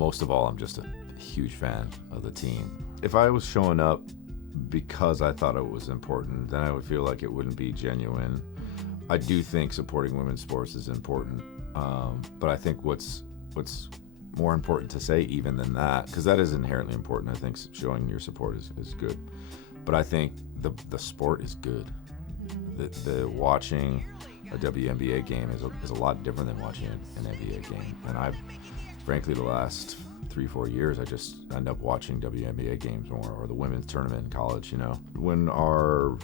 most of all, I'm just a huge fan of the team. If I was showing up because I thought it was important, then I would feel like it wouldn't be genuine. I do think supporting women's sports is important, but I think what's more important to say even than that, because that is inherently important. I think showing your support is good, but I think the sport is good. The watching a WNBA game is a lot different than watching an NBA game, and I've frankly the last 3-4 years I just end up watching WNBA games more, or the women's tournament in college. When our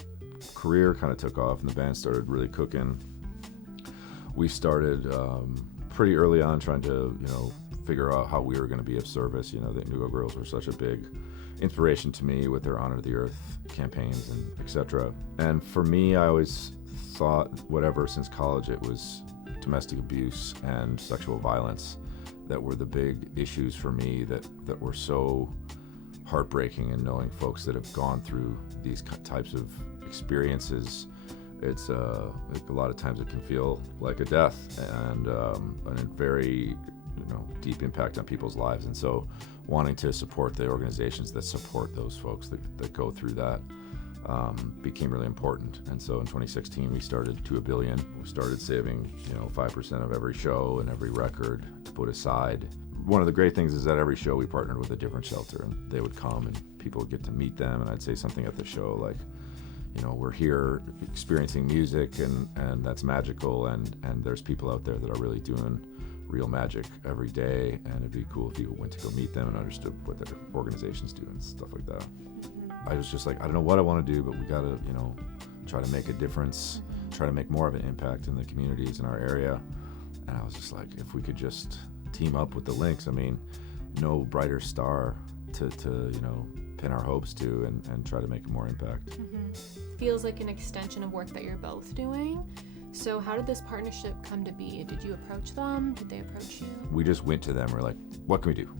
career kind of took off and the band started really cooking, we started pretty early on trying to figure out how we were going to be of service. The Indigo Girls were such a big inspiration to me with their Honor the Earth campaigns and etc. And for me, I always thought since college, it was domestic abuse and sexual violence that were the big issues for me that were so heartbreaking. And knowing folks that have gone through these types of experiences, it's a lot of times it can feel like a death and a very deep impact on people's lives. And so wanting to support the organizations that support those folks that go through that became really important. And so in 2016 we started To A Billion. We started saving 5% of every show and every record to put aside. One of the great things is that every show we partnered with a different shelter, and they would come and people would get to meet them, and I'd say something at the show like, we're here experiencing music and that's magical, and there's people out there that are really doing real magic every day, and it'd be cool if you went to go meet them and understood what their organizations do and stuff like that. I was just like, I don't know what I want to do, but we gotta try to make a difference, try to make more of an impact in the communities in our area. And I was just like, if we could just team up with the Lynx, no brighter star to pin our hopes to and try to make more impact. Feels like an extension of work that you're both doing. So how did this partnership come to be? Did you approach them? Did they approach you? We just went to them. We're like, what can we do?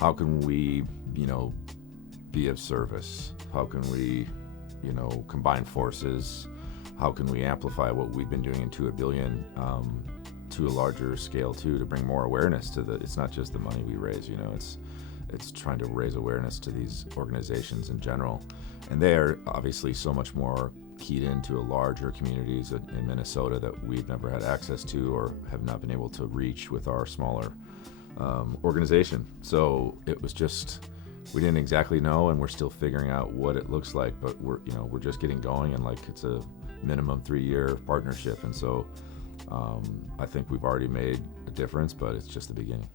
How can we, be of service? How can we, combine forces? How can we amplify what we've been doing in To A Billion to a larger scale too, to bring more awareness to it's not just the money we raise, it's trying to raise awareness to these organizations in general. And they are obviously so much more keyed into a larger communities in Minnesota that we've never had access to or have not been able to reach with our smaller organization. So it was just, we didn't exactly know, and we're still figuring out what it looks like, but we're just getting going, and like it's a minimum 3-year partnership. And so I think we've already made a difference, but it's just the beginning.